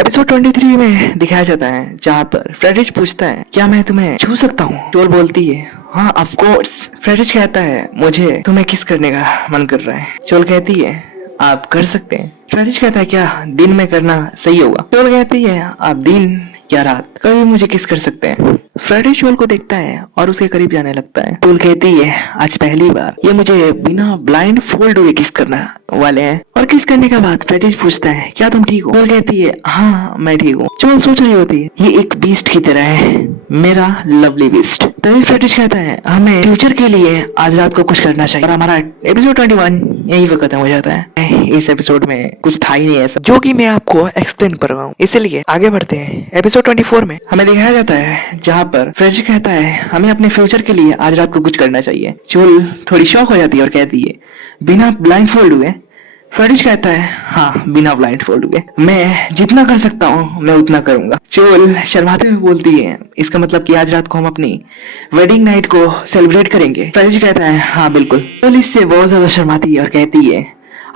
Episode 23 में दिखाया जाता है जहाँ पर फ्रेडरिच पूछता है क्या मैं तुम्हें छू सकता हूँ। जोल बोलती है हाँ ऑफ कोर्स। फ्रेडरिच कहता है मुझे तुम्हें किस करने का मन कर रहा है। जोल कहती है आप कर सकते हैं। फ्रेडरिच कहता है क्या दिन में करना सही होगा। जोल कहती है आप दिन या रात कभी मुझे किस कर सकते हैं। फ्रेडरिच जोल को देखता है और उसके करीब जाने लगता है। जोल कहती है आज पहली बार ये मुझे बिना ब्लाइंड फोल्ड हुए किस करना वाले हैं। और किस करने के बाद फ्रेडरिच पूछता है क्या तुम ठीक हो। जोल कहती है हाँ मैं ठीक हूँ। जोल सोच रही होती है ये एक बीस्ट की तरह है, मेरा लवली बीस्ट। तभी फ्रेडरिच कहता है हमें फ्यूचर के लिए आज रात को कुछ करना चाहिए। और हमारा एपिसोड 21 यही पे खत्म हो जाता है। इस एपिसोड में कुछ था ही नहीं ऐसा जो कि मैं आपको एक्सप्लेन कर रहा हूँ, इसलिए आगे बढ़ते हैं। एपिसोड 24 में हमें दिखाया जाता है जहाँ पर फ्रेडरिच कहता है हमें अपने फ्यूचर के लिए आज रात को कुछ करना चाहिए। जोल थोड़ी शॉक हो जाती है और कहती है बिना ब्लाइंड फोल्ड हुए। फ्रेडरिच कहता है हाँ बिना ब्लाइंड फोल्ड हुए मैं जितना कर सकता हूँ मैं उतना करूंगा। जोल शर्माते हुए बोलती है इसका मतलब कि आज रात को हम अपनी वेडिंग नाइट को सेलिब्रेट करेंगे। फ्रेडरिच कहता है हाँ बिल्कुल। जोल इससे बहुत ज्यादा शर्माती है और कहती है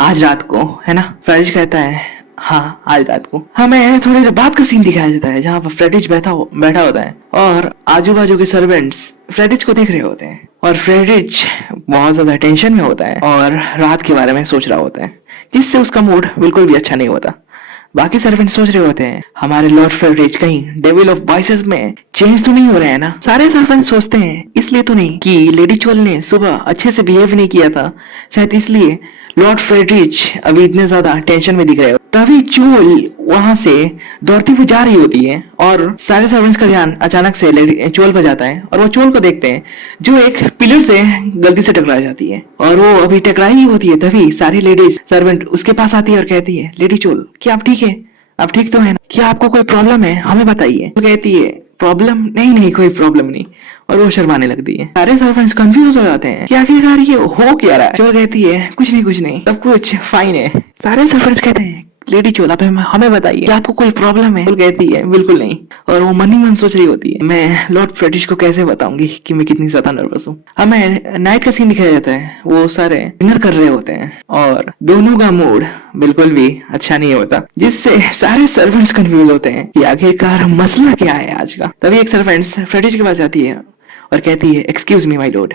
आज रात को है ना। फ्रेडरिच कहता है हाँ आज रात को। हमें थोड़ी देर बाद का सीन दिखाया जाता है जहाँ पर फ्रेडरिच बैठा होता है और आजू बाजू के सर्वेंट्स फ्रेडरिच को देख रहे होते हैं और फ्रेडरिच बहुत ज्यादा टेंशन में होता है और रात के बारे में सोच रहा होता है जिससे उसका मूड बिल्कुल भी अच्छा नहीं होता। बाकी सर्वेंट सोच रहे होते हैं हमारे लॉर्ड फ्रेडरिच कहीं डेविल ऑफ वॉइसेस में चेंज तो नहीं हो रहे हैं ना। सारे सर्वेंट सोचते हैं इसलिए तो नहीं कि लेडी चोल ने सुबह अच्छे से बिहेव नहीं किया था, शायद इसलिए लॉर्ड फ्रेडरिच अभी इतने ज्यादा टेंशन में दिख रहे हो। तभी चोल वहां से दौड़ती हुई जा रही होती है और सारे सर्वेंट्स का ध्यान अचानक से चोल पर जाता है और वो चोल को देखते हैं जो एक पिलर से गलती से टकरा जाती है और वो अभी टकराई ही होती है। तभी सारी लेडीज सर्वेंट उसके पास आती है और कहती है लेडी चोल क्या आप ठीक है, आप ठीक तो है ना, क्या आपको कोई प्रॉब्लम है हमें बताइए। वो कहती है प्रॉब्लम नहीं कोई प्रॉब्लम नहीं और वो शर्माने लगती है। सारे सर्वेंट्स कंफ्यूज हो जाते हैं कि आखिरकार ये हो क्या रहा है। चोल कहती है कुछ नहीं सब कुछ फाइन है। सारे सर्वेंट्स कहते हैं लेडी चोल आप हमें बताइए क्या आपको कोई प्रॉब्लम है। चोल कहती है बिल्कुल नहीं और वो मन ही मन सोच रही होती है मैं लॉर्ड फ्रेडरिच को कैसे बताऊंगी कि मैं कितनी ज्यादा नर्वस हूँ। हमें नाइट का सीन दिखाया जाता है, वो सारे डिनर कर रहे होते हैं और दोनों का मूड बिल्कुल भी अच्छा नहीं होता जिससे सारे सर्वेंट्स कंफ्यूज होते हैं कि आखिरकार मसला क्या है आज का। तभी एक सर्वेंट फ्रेडरिच के पास जाती है और कहती है एक्सक्यूज मी माय लॉर्ड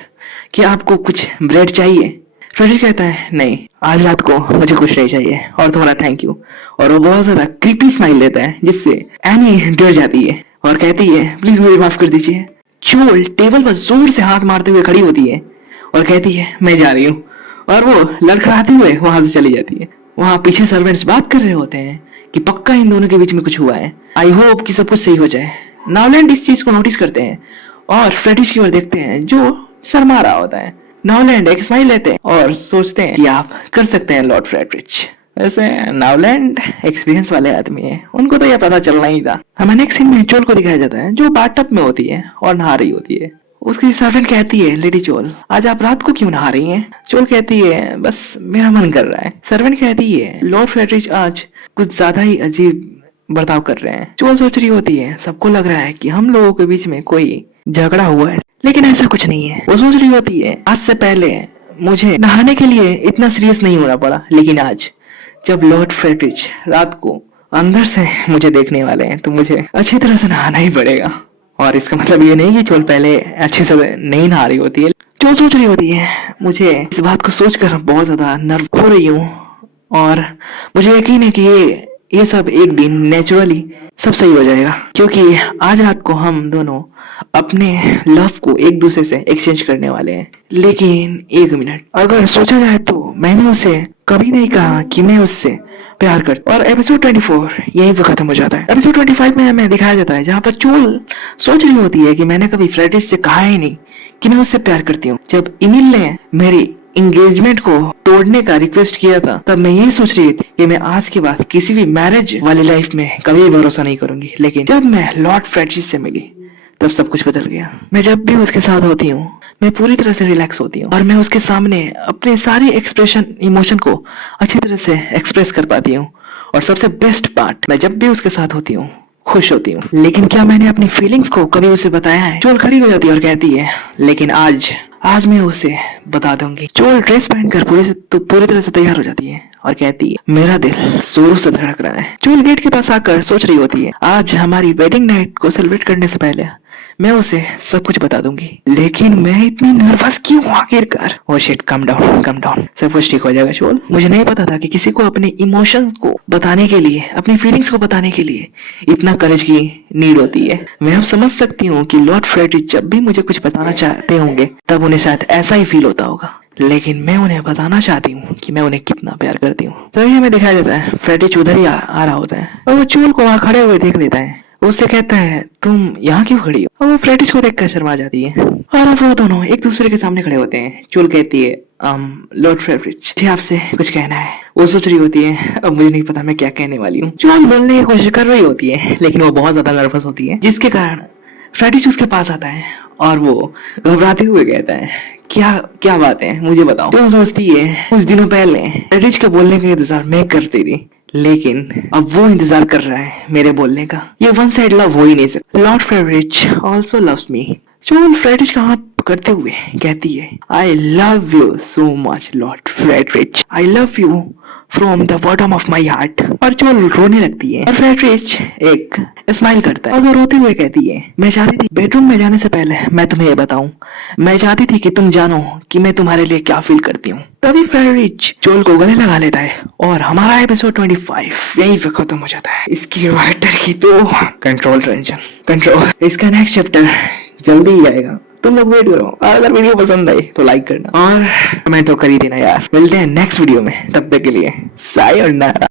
क्या आपको कुछ ब्रेड चाहिए। फ्रेडरिच कहता है नहीं आज रात को मुझे कुछ नहीं चाहिए और तुम्हारा थैंक यू। और वो बहुत ज्यादा क्रीपी स्माइल देता है जिससे एनी डर जाती है और कहती है प्लीज मुझे माफ कर दीजिए। चोल टेबल पर जोर से हाथ मारते हुए खड़ी होती है और कहती है मैं जा रही हूँ और वो लड़खड़ाते हुए वहां से चली जाती है। वहां पीछे सर्वेंट्स बात कर रहे होते हैं कि पक्का इन दोनों के बीच में कुछ हुआ है, आई होप कि सब कुछ सही हो जाए। नाउलैंड इस चीज को नोटिस करते हैं और फ्रेडरिच की ओर देखते हैं जो शर्मा रहा होता है। नाउलैंड एक स्माइल लेते हैं और सोचते हैं कि आप कर सकते हैं लॉर्ड फ्रेडरिच। वैसे नाउलैंड एक्सपीरियंस वाले आदमी है, उनको तो यह पता चलना ही था। हमें नेक्स्ट सीन में चोल को दिखाया जाता है जो बाथटब में होती है और नहा रही होती है। उसकी सर्वेंट कहती है लेडी चोल आज आप रात को क्यों नहा रही हैं। चोल कहती है बस मेरा मन कर रहा है। सर्वेंट कहती है लॉर्ड फ्रेडरिच आज कुछ ज्यादा ही अजीब बर्ताव कर रहे हैं। चोल सोच रही होती है सबको लग रहा है कि हम लोगों के बीच में कोई झगड़ा हुआ है, लेकिन ऐसा कुछ नहीं है। वो सोच रही होती है आज से पहले मुझे नहाने के लिए इतना सीरियस नहीं होना पड़ा, लेकिन आज जब लॉर्ड फ्रेडरिच रात को अंदर से मुझे देखने वाले हैं तो मुझे अच्छी तरह से नहाना ही पड़ेगा। और इसका मतलब ये नहीं कि चोल पहले अच्छे से नहीं नहा रही होती है। चोल सोच रही होती है मुझे इस बात को सोचकर बहुत ज्यादा नर्व हो रही हूँ और मुझे यकीन है कि ये सब एक दिन नेचुरली सब सही हो जाएगा क्योंकि आज रात को हम दोनों अपने लव को एक दूसरे से एक्सचेंज करने वाले हैं। लेकिन एक मिनट, अगर सोचा जाए तो मैंने उसे कभी नहीं कहा कि मैं उससे प्यार करता। और एपिसोड 24 यहीं पर खत्म हो जाता है। एपिसोड 25 में हमें दिखाया जाता है जहाँ पर चोल सोच रही होती है कि मैंने कभी फ्रेडरिच से कहा ही नहीं कि मैं उससे प्यार करती हूँ। जब इमिल ने मेरी एंगेजमेंट को तोड़ने का रिक्वेस्ट किया था तब मैं ये सोच रही थी कि मैं आज के बाद किसी भी मैरिज वाली लाइफ में कभी भरोसा नहीं करूंगी। लेकिन जब मैं लॉर्ड फ्रेडरिच से मिली तब सब कुछ बदल गया। मैं जब भी उसके साथ होती हूँ मैं पूरी तरह से रिलैक्स होती हूँ और मैं उसके सामने अपने सारे एक्सप्रेशन इमोशन को अच्छी तरह से एक्सप्रेस कर पाती हूँ। और सबसे बेस्ट पार्ट, मैं जब भी उसके साथ होती हूँ खुश होती हूँ। लेकिन क्या मैंने अपनी फीलिंग्स को कभी उसे बताया है। चोल खड़ी हो जाती है और कहती है लेकिन आज मैं उसे बता दूंगी। चोल ड्रेस पहनकर पूरी तरह से तैयार हो जाती है और कहती है मेरा दिल जोरों से धड़क रहा है। जोल गेट के पास आकर सोच रही होती है आज हमारी वेडिंग नाइट को सेलिब्रेट करने से पहले मैं उसे सब कुछ बता दूंगी, लेकिन मैं इतनी नर्वस क्यों हूँ आखिरकार। ओ शिट, कम डाउन, सब कुछ ठीक हो जाएगा जोल। मुझे नहीं पता था कि किसी को अपने इमोशंस को बताने के लिए, अपनी फीलिंग्स को बताने के लिए इतना करेज की नीड होती है। मैं अब समझ सकती हूँ कि लॉर्ड फ्रेडरिक जब भी मुझे कुछ बताना चाहते होंगे तब उन्हें शायद ऐसा ही फील होता होगा, लेकिन मैं उन्हें बताना चाहती हूँ कि मैं उन्हें कितना प्यार करती हूँ। तभी हमें दिखाया जाता है फ्रेडरिच उधर ही आ रहा होता है और वो जोल को वहाँ खड़े हुए देख लेता है। उससे कहता है तुम यहाँ क्यों खड़ी हो, और वो फ्रेडरिच को देखकर शर्मा जाती है और अब वो दोनों एक दूसरे के सामने खड़े होते हैं। जोल कहती है लॉर्ड फ्रेडरिच मुझे आपसे कुछ कहना है। वो सोच रही होती है अब मुझे नहीं पता मैं क्या कहने वाली हूँ। जोल बोलने की कोशिश कर रही होती है लेकिन वो बहुत ज्यादा नर्वस होती है, जिसके कारण फ्रेडरिच उसके पास आता है और वो घबराते हुए कहता है क्या क्या बात है मुझे बताओ। तो सोचती है कुछ दिनों पहले फ्रेडरिच के बोलने का इंतजार मैं करती थी, लेकिन अब वो इंतजार कर रहा है मेरे बोलने का। ये वन साइड लव हो ही नहीं सकता। Lord Friedrich also loves me. जो फ्रेडरिच का हाथ पकड़ते हुए कहती है I love you so much Lord Friedrich, I love you from the bottom of my heart. और जो रोने लगती है और फ्रेडरिच एक स्माइल करता है और वो रोते हुए कहती है मैं चाहती थी बेडरूम में जाने से पहले मैं तुम्हें ये बताऊं, मैं चाहती थी कि तुम जानो कि मैं तुम्हारे लिए क्या फील करती हूँ। तभी फ्रेडरिच जोल को गले लगा लेता है और हमारा एपिसोड 25 यहीं पे खत्म हो जाता है। इसकी राइटर की तो कंट्रोल रंजन कंट्रोल। इसका नेक्स्ट चैप्टर जल्दी ही आएगा, तुम लोग वेट करो। और अगर वीडियो पसंद आई तो लाइक करना और कमेंट तो कर ही देना यार। मिलते हैं नेक्स्ट वीडियो में, तब तक के लिए सायोनारा।